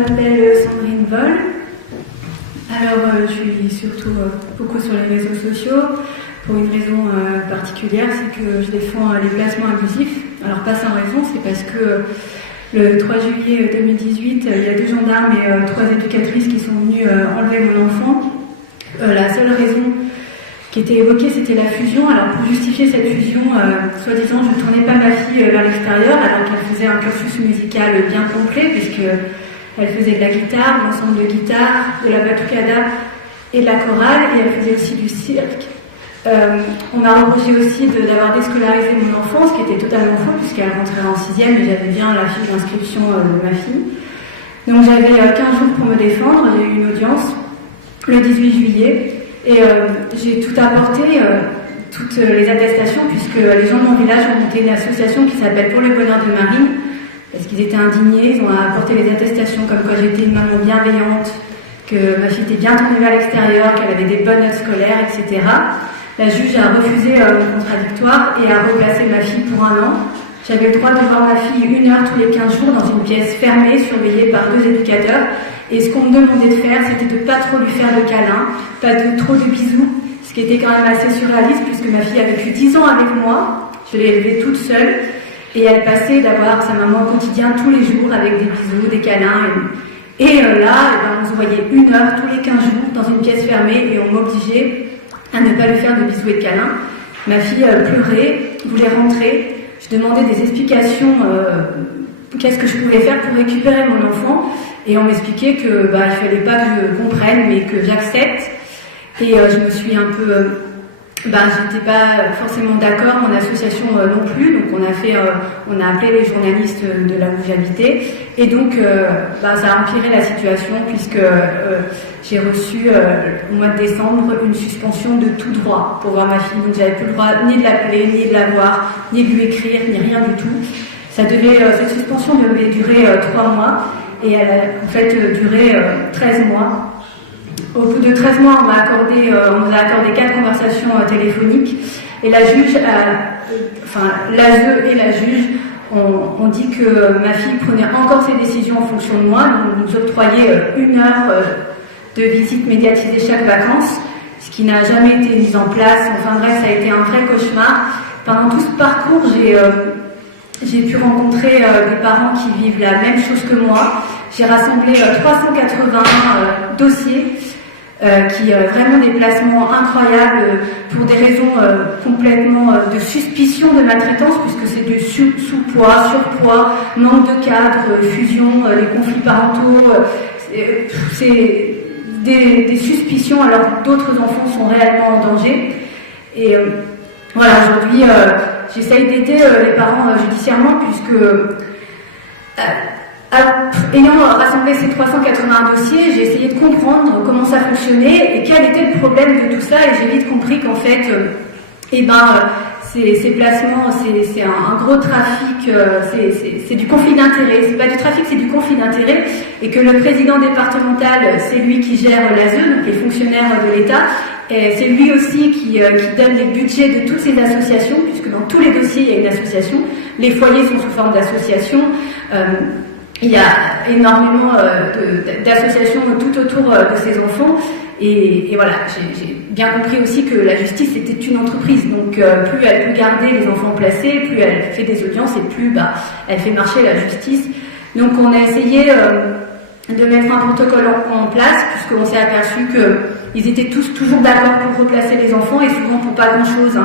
m'appelle Sandrine Vol. Alors, je suis surtout beaucoup sur les réseaux sociaux pour une raison particulière, c'est que je défends les placements abusifs. Alors, pas sans raison, c'est parce que le 3 juillet 2018, il y a 2 gendarmes et 3 éducatrices qui sont venues enlever mon enfant. La seule raison qui était évoquée, c'était la fusion. Alors, pour justifier cette fusion, soi-disant, je ne tournais pas ma fille vers l'extérieur, alors qu'elle faisait un cursus musical bien complet, puisqu'elle faisait de la guitare, de l'ensemble de guitare, de la batucada et de la chorale, et elle faisait aussi du cirque. On m'a reproché aussi d'avoir déscolarisé mon enfant, ce qui était totalement faux, puisqu'elle rentrait en 6e, et j'avais bien la fiche d'inscription de ma fille. Donc, j'avais 15 jours pour me défendre. J'ai eu une audience le 18 juillet. Et j'ai tout apporté, toutes les attestations, puisque les gens de mon village ont monté une association qui s'appelle Pour le bonheur de Marine, parce qu'ils étaient indignés. Ils ont apporté les attestations comme quoi j'étais une maman bienveillante, que ma fille était bien tournée vers l'extérieur, qu'elle avait des bonnes notes scolaires, etc. La juge a refusé mon contradictoire et a replacé ma fille pour 1 an. J'avais le droit de voir ma fille 1 heure tous les 15 jours dans une pièce fermée, surveillée par 2 éducateurs. Et ce qu'on me demandait de faire, c'était de pas trop lui faire de câlins, pas de trop de bisous, ce qui était quand même assez surréaliste puisque ma fille avait vécu 10 ans avec moi, je l'ai élevée toute seule, et elle passait d'avoir sa maman au quotidien tous les jours avec des bisous, des câlins. Et là, on se voyait 1 heure tous les 15 jours dans une pièce fermée et on m'obligeait à ne pas lui faire de bisous et de câlins. Ma fille pleurait, voulait rentrer, je demandais des explications, qu'est-ce que je pouvais faire pour récupérer mon enfant. Et on m'expliquait que il fallait pas que je comprenne, mais que j'accepte. Et je me suis un peu, j'étais pas forcément d'accord, mon association non plus. Donc on a appelé les journalistes de là où j'habitais. Et donc ça a empiré la situation puisque j'ai reçu au mois de décembre une suspension de tout droit pour voir ma fille. Donc j'avais plus le droit ni de l'appeler, ni de la voir, ni de lui écrire, ni rien du tout. Cette suspension devait durer 3 mois. Et elle a en fait duré 13 mois. Au bout de 13 mois, on nous a accordé 4 conversations téléphoniques. Et la juge, l'ASE et la juge ont dit que ma fille prenait encore ses décisions en fonction de moi. Donc nous octroyait 1 heure de visite médiatisée chaque vacances, ce qui n'a jamais été mis en place. Enfin bref, ça a été un vrai cauchemar. Pendant tout ce parcours, j'ai pu rencontrer des parents qui vivent la même chose que moi. J'ai rassemblé 380 dossiers vraiment des placements incroyables pour des raisons complètement de suspicion de maltraitance, puisque c'est du sous-poids, surpoids, manque de cadre, fusion, les conflits parentaux. C'est des suspicions alors que d'autres enfants sont réellement en danger. Et aujourd'hui, j'essaye d'aider les parents judiciairement puisque, ayant rassemblé ces 381 dossiers, j'ai essayé de comprendre comment ça fonctionnait et quel était le problème de tout ça. Et j'ai vite compris qu'en fait, ces placements, c'est un gros trafic, c'est du conflit d'intérêts. C'est pas du trafic, c'est du conflit d'intérêts. Et que le président départemental, c'est lui qui gère l'ASE, donc les fonctionnaires de l'État. Et c'est lui aussi qui donne les budgets de toutes ces associations, puisque dans tous les dossiers, il y a une association. Les foyers sont sous forme d'associations. Il y a énormément d'associations tout autour de ces enfants. Et voilà, j'ai bien compris aussi que la justice était une entreprise. Donc plus elle peut garder les enfants placés, plus elle fait des audiences et plus elle fait marcher la justice. Donc on a essayé de mettre un protocole en place, puisqu'on s'est aperçu qu'ils étaient tous toujours d'accord pour replacer les enfants et souvent pour pas grand-chose.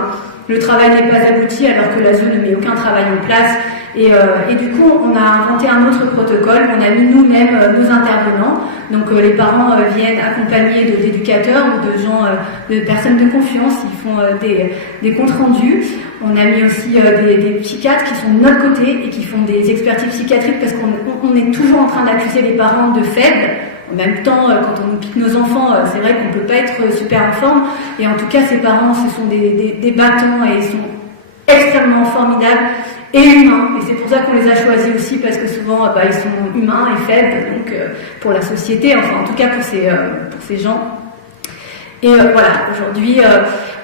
Le travail n'est pas abouti alors que l'ASE ne met aucun travail en place. Et du coup, on a inventé un autre protocole. On a mis nous-mêmes nos intervenants. Donc les parents viennent accompagnés d'éducateurs ou de gens, de personnes de confiance. Ils font des comptes rendus. On a mis aussi des psychiatres qui sont de notre côté et qui font des expertises psychiatriques parce qu'on est toujours en train d'accuser les parents de faibles. En même temps, quand on pique nos enfants, c'est vrai qu'on peut pas être super en forme. Et en tout cas, ces parents, ce sont des battants et ils sont extrêmement formidables et humains. Et c'est pour ça qu'on les a choisis aussi, parce que souvent, ils sont humains et faibles, donc pour la société, enfin en tout cas pour ces gens. Et voilà, aujourd'hui,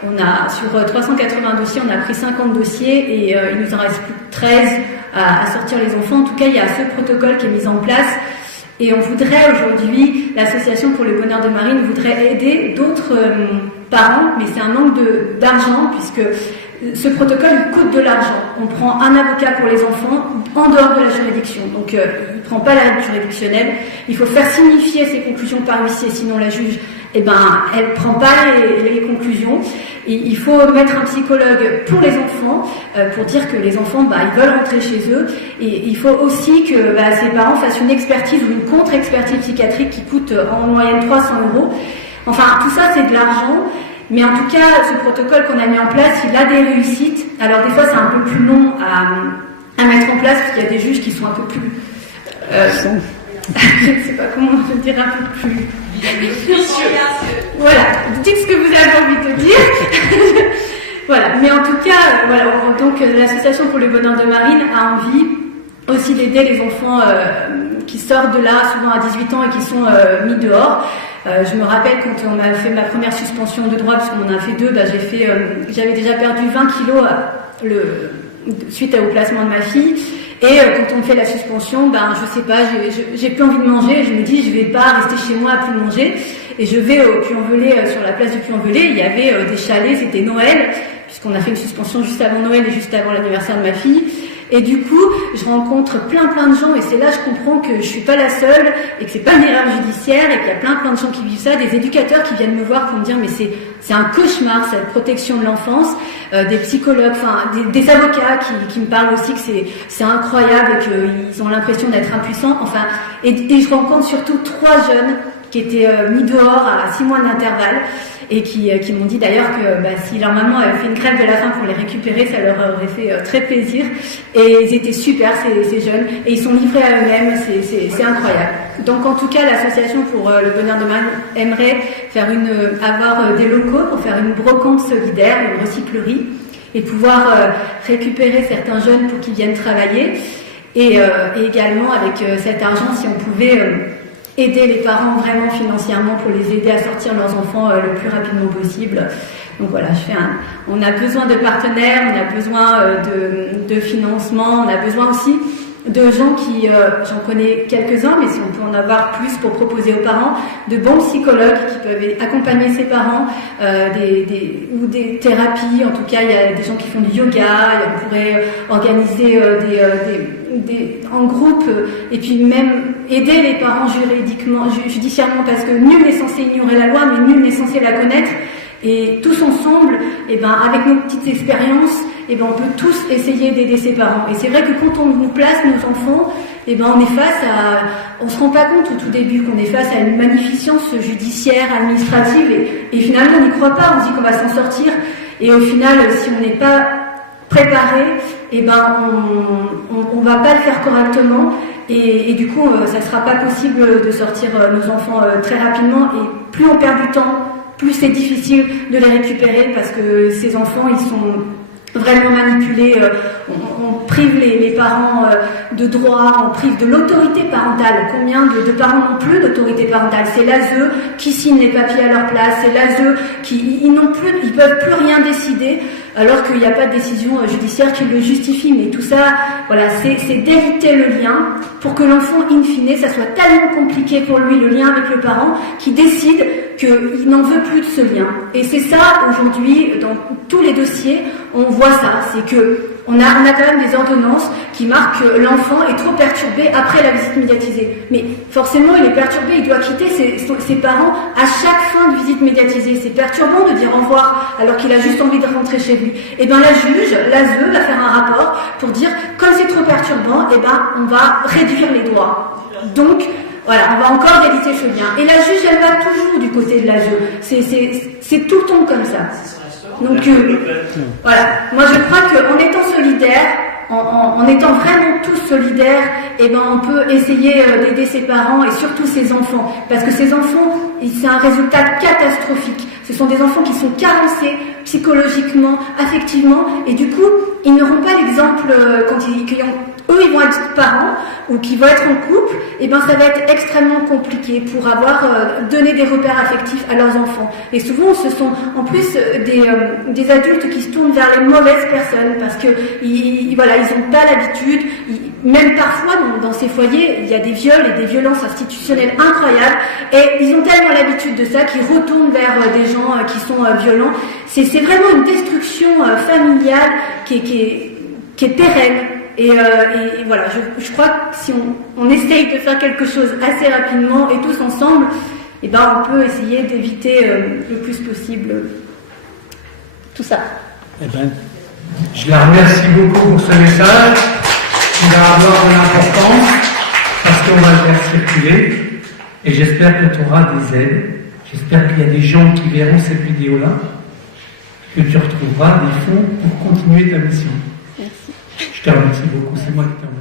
on a sur 380 dossiers, on a pris 50 dossiers et il nous en reste plus que 13 à sortir les enfants. En tout cas, il y a ce protocole qui est mis en place. Et on voudrait aujourd'hui, l'association pour le bonheur de Marine voudrait aider d'autres parents, mais c'est un manque d'argent puisque ce protocole coûte de l'argent. On prend un avocat pour les enfants en dehors de la juridiction. Donc il ne prend pas la juridictionnelle. Il faut faire signifier ses conclusions par l'huissier, sinon la juge, elle ne prend pas les conclusions. Et il faut mettre un psychologue pour les enfants, pour dire que les enfants, ils veulent rentrer chez eux. Et il faut aussi que ces parents fassent une expertise ou une contre-expertise psychiatrique qui coûte en moyenne 300 €. Enfin, tout ça, c'est de l'argent. Mais en tout cas, ce protocole qu'on a mis en place, il a des réussites. Alors des fois, c'est un peu plus long à mettre en place, parce qu'il y a des juges qui sont un peu plus... je ne sais pas comment je le dirais, un peu plus... Voilà, dites ce que vous avez envie de dire. Voilà, mais en tout cas, voilà, donc l'association pour le bonheur de Marine a envie aussi d'aider les enfants qui sortent de là, souvent à 18 ans, et qui sont mis dehors. Je me rappelle quand on a fait ma première suspension de droit, parce qu'on en a fait 2, j'avais déjà perdu 20 kilos suite au placement de ma fille. Et quand on fait la suspension, je sais pas, j'ai plus envie de manger, et je me dis je vais pas rester chez moi à plus manger. Et je vais au Puy-en-Velay, sur la place du Puy-en-Velay, il y avait des chalets, c'était Noël, puisqu'on a fait une suspension juste avant Noël et juste avant l'anniversaire de ma fille. Et du coup, je rencontre plein de gens, et c'est là que je comprends que je suis pas la seule, et que c'est pas une erreur judiciaire, et qu'il y a plein de gens qui vivent ça, des éducateurs qui viennent me voir pour me dire mais c'est un cauchemar, cette protection de l'enfance, des psychologues, des avocats qui me parlent aussi que c'est incroyable, qu'ils ont l'impression d'être impuissants, et je rencontre surtout 3 jeunes qui étaient mis dehors à 6 mois d'intervalle, et qui m'ont dit d'ailleurs que si leur maman avait fait une grève de la faim pour les récupérer, ça leur aurait fait très plaisir. Et ils étaient super, ces jeunes, et ils sont livrés à eux-mêmes, c'est incroyable. Donc en tout cas, l'association pour le bonheur de Marine aimerait avoir des locaux pour faire une brocante solidaire, une recyclerie, et pouvoir récupérer certains jeunes pour qu'ils viennent travailler. Et également, avec cet argent, si on pouvait... aider les parents vraiment financièrement pour les aider à sortir leurs enfants le plus rapidement possible. Donc voilà, on a besoin de partenaires, on a besoin de financement, on a besoin aussi de gens qui, j'en connais quelques-uns, mais si on peut en avoir plus pour proposer aux parents, de bons psychologues qui peuvent accompagner ces parents, ou des thérapies. En tout cas, il y a des gens qui font du yoga, on pourrait organiser en groupe, et puis même aider les parents judiciairement, parce que nul n'est censé ignorer la loi, mais nul n'est censé la connaître. Et tous ensemble, avec nos petites expériences, on peut tous essayer d'aider ses parents. Et c'est vrai que quand on nous place nos enfants, on est on se rend pas compte au tout début qu'on est face à une magnificence judiciaire, administrative, et finalement on n'y croit pas, on se dit qu'on va s'en sortir, et au final, si on n'est pas préparé, on va pas le faire correctement, et du coup, ça sera pas possible de sortir nos enfants très rapidement, et plus on perd du temps, plus c'est difficile de les récupérer, parce que ces enfants, ils sont vraiment manipulés. On prive les parents de droits, on prive de l'autorité parentale. Combien de parents n'ont plus d'autorité parentale? C'est l'ASE qui signe les papiers à leur place, c'est l'ASE ils peuvent plus rien décider, alors qu'il n'y a pas de décision judiciaire qui le justifie. Mais tout ça, voilà, c'est d'éviter le lien pour que l'enfant, in fine, ça soit tellement compliqué pour lui, le lien avec le parent, qui décide qu'il n'en veut plus de ce lien. Et c'est ça, aujourd'hui, dans tous les dossiers, on voit ça, c'est que on a quand même des ordonnances qui marquent que l'enfant est trop perturbé après la visite médiatisée. Mais forcément, il est perturbé, il doit quitter ses parents à chaque fin de visite médiatisée. C'est perturbant de dire au revoir alors qu'il a juste envie de rentrer chez lui. Et la juge, l'ASE, va faire un rapport pour dire, comme c'est trop perturbant, on va réduire les droits. Donc, voilà, on va encore égaliser ce lien. Et la juge, elle va toujours du côté de l'ASE. C'est tout le temps comme ça. Donc voilà, moi je crois qu'en étant solidaires, en étant vraiment tous solidaires, on peut essayer d'aider ses parents et surtout ses enfants. Parce que ces enfants, c'est un résultat catastrophique. Ce sont des enfants qui sont carencés psychologiquement, affectivement, et du coup, ils n'auront pas l'exemple qui ont eux ils vont être parents ou qui vont être en couple, et ben ça va être extrêmement compliqué pour avoir donné des repères affectifs à leurs enfants. Et souvent ce sont en plus des adultes qui se tournent vers les mauvaises personnes parce que ils ont pas l'habitude. Même parfois dans ces foyers il y a des viols et des violences institutionnelles incroyables, et ils ont tellement l'habitude de ça qu'ils retournent vers des gens qui sont violents. C'est vraiment une destruction familiale qui est pérenne. Et voilà, je crois que si on essaye de faire quelque chose assez rapidement et tous ensemble, eh ben on peut essayer d'éviter le plus possible tout ça. Eh ben, je la remercie beaucoup pour ce message qui va avoir de l'importance parce qu'on va le faire circuler, et j'espère que tu auras des aides. J'espère qu'il y a des gens qui verront cette vidéo-là, que tu retrouveras des fonds pour continuer ta mission. Merci. Je te remercie beaucoup, c'est moi qui te remercie.